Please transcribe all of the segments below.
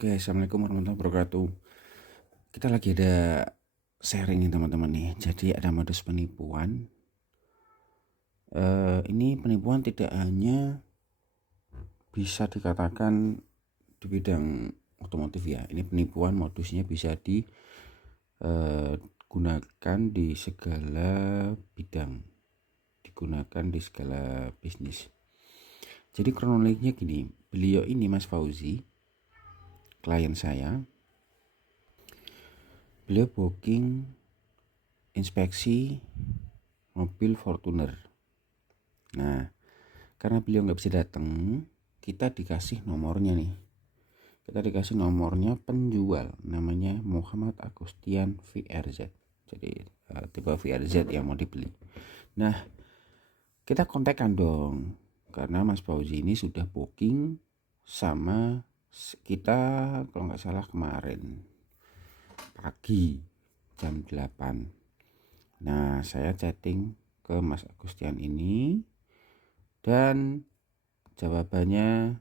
Oke, assalamualaikum warahmatullahi wabarakatuh. Kita lagi ada sharing nih teman-teman nih. Jadi ada modus penipuan. Ini penipuan tidak hanya bisa dikatakan di bidang otomotif ya. Ini penipuan modusnya bisa digunakan di segala bidang, digunakan di segala bisnis. Jadi kronologinya gini, beliau ini Mas Fauzi, klien saya, beliau booking inspeksi mobil Fortuner. Nah, karena beliau nggak bisa datang, kita dikasih nomornya nih. Kita dikasih nomornya penjual, namanya Muhammad Agustian VRZ. Jadi tipe VRZ yang mau dibeli. Nah, kita kontakkan dong, karena Mas Fauzi ini sudah booking sama kita kalau nggak salah kemarin pagi jam 8. Nah, saya chatting ke Mas Agustian ini dan jawabannya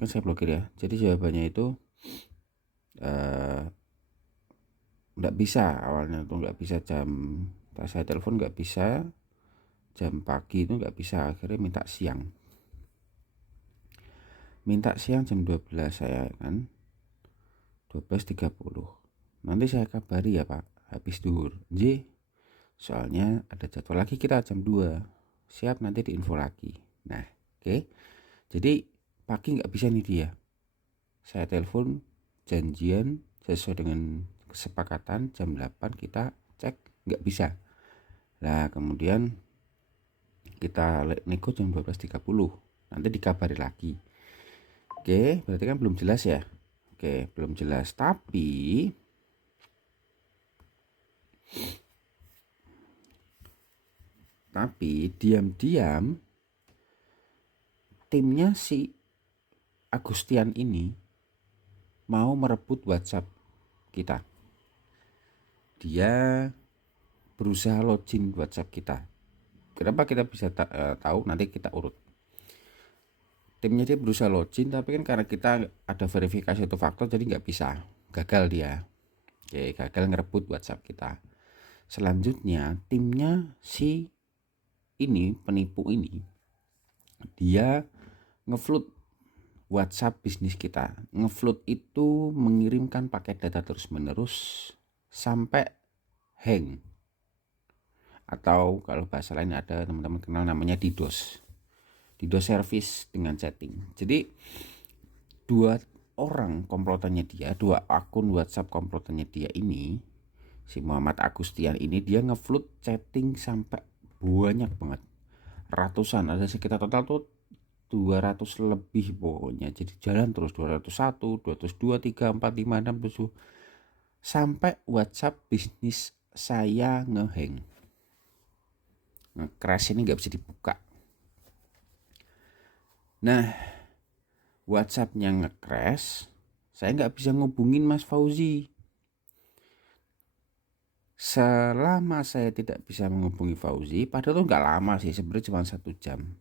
kan saya blokir ya. Jadi jawabannya itu nggak bisa, awalnya tuh nggak bisa saya telepon nggak bisa, jam pagi itu nggak bisa, akhirnya minta siang jam 12 saya kan 12.30. Nanti saya kabari ya Pak habis duhur. Soalnya ada jadwal lagi kita jam 2. Siap, nanti diinfo lagi. Nah, oke. Jadi pagi nggak bisa nih dia. Saya telepon janjian sesuai dengan kesepakatan jam 8 kita cek nggak bisa. Nah, kemudian kita nego jam 12.30. Nanti dikabari lagi. Oke, berarti kan belum jelas ya. Oke, belum jelas. Tapi diam-diam timnya si Agustian ini mau merebut WhatsApp kita. Dia berusaha login WhatsApp kita. Kenapa kita bisa tahu? Nanti kita urut. Timnya dia berusaha login, tapi kan karena kita ada verifikasi itu faktor, jadi nggak bisa. Gagal dia. Oke, gagal ngerebut WhatsApp kita. Selanjutnya timnya si ini penipu ini, dia ngeflood WhatsApp bisnis kita. Ngeflood itu mengirimkan paket data terus menerus sampai hang, atau kalau bahasa lain ada teman-teman kenal namanya DDoS service dengan chatting. Jadi dua akun WhatsApp komplotannya dia ini, si Muhammad Agustian ini, dia ngeflood chatting sampai banyak banget, ratusan, ada sekitar total tuh 200 lebih pokoknya. Jadi jalan terus 201, 202, 3, 4, 5, 6, 7 sampai WhatsApp bisnis saya ngehang, nge-crash, ini nggak bisa dibuka. Nah, WhatsAppnya nge-crash, saya nggak bisa ngubungin Mas Fauzi. Selama saya tidak bisa menghubungi Fauzi, padahal itu nggak lama sih, sebenarnya cuma 1 jam.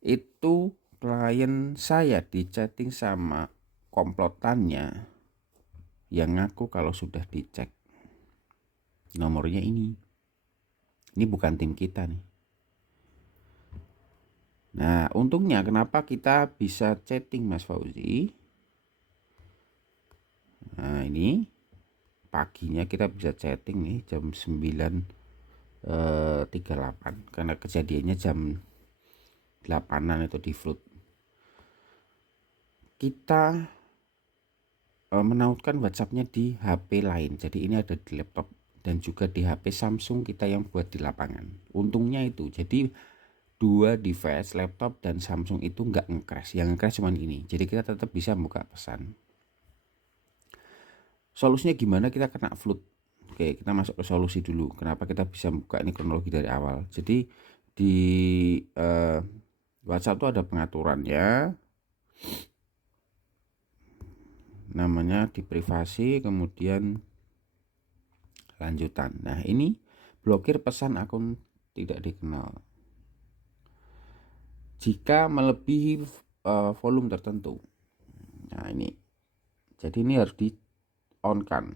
Itu klien saya di chatting sama komplotannya yang ngaku kalau sudah dicek nomornya ini bukan tim kita nih. Nah, untungnya kenapa kita bisa chatting Mas Fauzi. Nah, ini paginya kita bisa chatting nih jam 9.38, karena kejadiannya jam 8-an itu di flood. Kita menautkan WhatsAppnya di HP lain, jadi ini ada di laptop dan juga di HP Samsung kita yang buat di lapangan. Untungnya itu, jadi dua device, laptop dan Samsung itu nggak nge-crash. Yang nge-crash cuma ini, jadi kita tetap bisa buka pesan. Solusinya gimana? Kita kena flood. Oke, kita masuk ke solusi dulu. Kenapa kita bisa buka ini kronologi dari awal. Jadi di WhatsApp itu ada pengaturannya, namanya di privasi, kemudian lanjutan. Nah, ini blokir pesan akun tidak dikenal. Jika melebihi volume tertentu. Nah ini, jadi ini harus di on kan,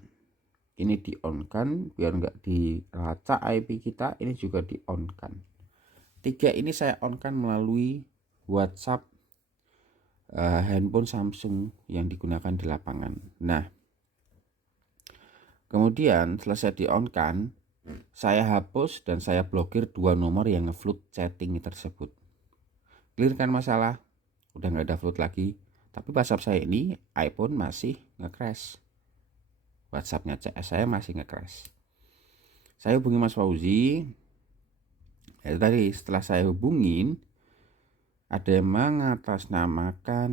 ini di on kan biar nggak dilacak IP kita. Ini juga di on kan. 3 ini saya on kan melalui WhatsApp handphone Samsung yang digunakan di lapangan. Nah kemudian selesai di on kan, saya hapus dan saya blokir 2 nomor yang ngeflood chatting tersebut. Clear kan masalah? Udah nggak ada flood lagi. Tapi WhatsApp saya ini iPhone masih nge-crash. WhatsAppnya CS saya masih nge-crash. Saya hubungi Mas Fauzi. Ya tadi setelah saya hubungin, ada yang mengatasnamakan.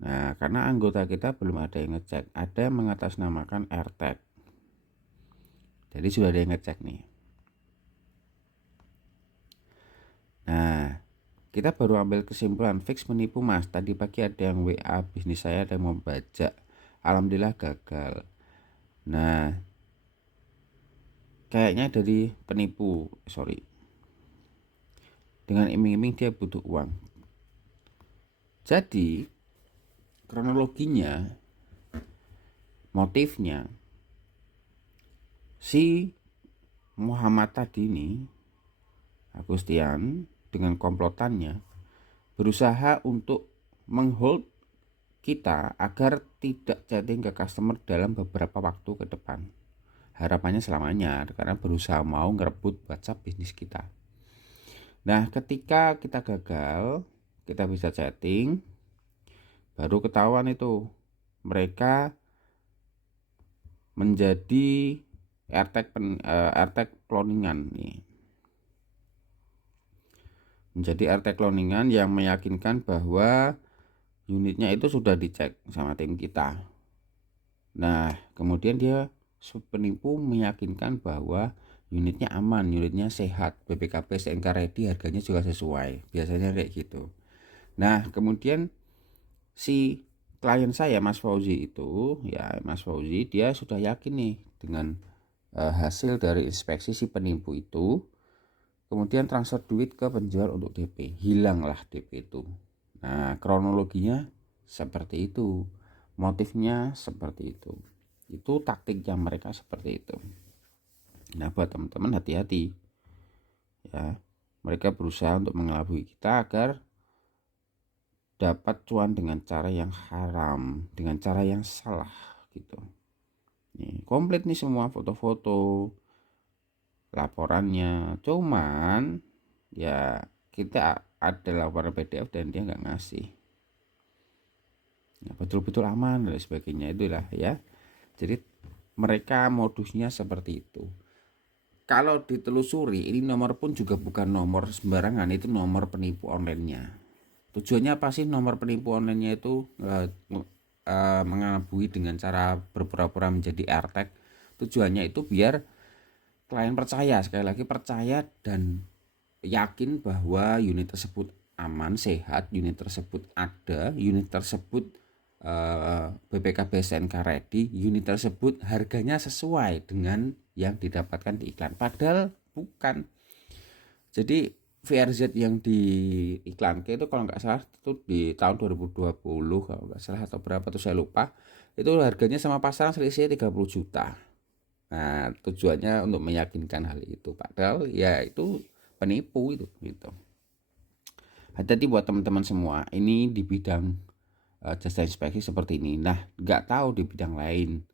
Nah karena anggota kita belum ada yang ngecek, ada yang mengatasnamakan AirTag. Jadi sudah ada yang ngecek nih. Nah kita baru ambil kesimpulan fix menipu Mas. Tadi pagi ada yang WA bisnis saya, ada yang mau bajak. Alhamdulillah gagal. Nah kayaknya dari penipu, dengan iming-iming dia butuh uang. Jadi kronologinya, motifnya, si Muhammad tadi ini, Agustian, dengan komplotannya berusaha untuk menghold kita agar tidak chatting ke customer dalam beberapa waktu ke depan. Harapannya selamanya, karena berusaha mau ngerebut WhatsApp bisnis kita. Nah ketika kita gagal, kita bisa chatting, baru ketahuan itu mereka menjadi AirTag cloningan nih. Menjadi AirTag cloningan yang meyakinkan bahwa unitnya itu sudah dicek sama tim kita. Nah kemudian dia penipu meyakinkan bahwa unitnya aman, unitnya sehat, BPKB STNK ready, harganya juga sesuai. Biasanya kayak gitu. Nah kemudian si klien saya Mas Fauzi itu, ya Mas Fauzi dia sudah yakin nih dengan hasil dari inspeksi si penipu itu. Kemudian transfer duit ke penjual untuk DP, hilanglah DP itu. Nah kronologinya seperti itu, motifnya seperti itu taktiknya mereka seperti itu. Nah buat teman-teman hati-hati ya, mereka berusaha untuk mengelabui kita agar dapat cuan dengan cara yang haram, dengan cara yang salah gitu. Nih komplit nih semua foto-foto, laporannya, cuman ya kita ada laporan PDF dan dia nggak ngasih. Nah, betul-betul aman dan sebagainya itulah ya. Jadi mereka modusnya seperti itu. Kalau ditelusuri, ini nomor pun juga bukan nomor sembarangan, itu nomor penipu online-nya. Tujuannya apa sih nomor penipu online-nya itu mengelabui dengan cara berpura-pura menjadi AirTag? Tujuannya itu biar klien percaya, sekali lagi percaya dan yakin bahwa unit tersebut aman, sehat, unit tersebut ada, unit tersebut BPKB STNK ready, unit tersebut harganya sesuai dengan yang didapatkan di iklan, padahal bukan. Jadi VRZ yang diiklankan itu kalau nggak salah itu di tahun 2020 kalau nggak salah, atau berapa tuh saya lupa, itu harganya sama pasaran selisih 30 juta. Nah tujuannya untuk meyakinkan hal itu, padahal ya itu penipu itu gitu. Hati-hati buat teman-teman semua, ini di bidang jasa inspeksi seperti ini. Nah nggak tahu di bidang lain,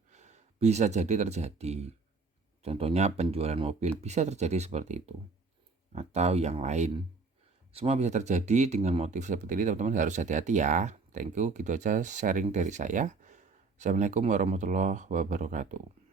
bisa jadi terjadi. Contohnya penjualan mobil bisa terjadi seperti itu, atau yang lain. Semua bisa terjadi dengan motif seperti ini, teman-teman harus hati-hati ya. Thank you, gitu aja sharing dari saya. Assalamualaikum warahmatullahi wabarakatuh.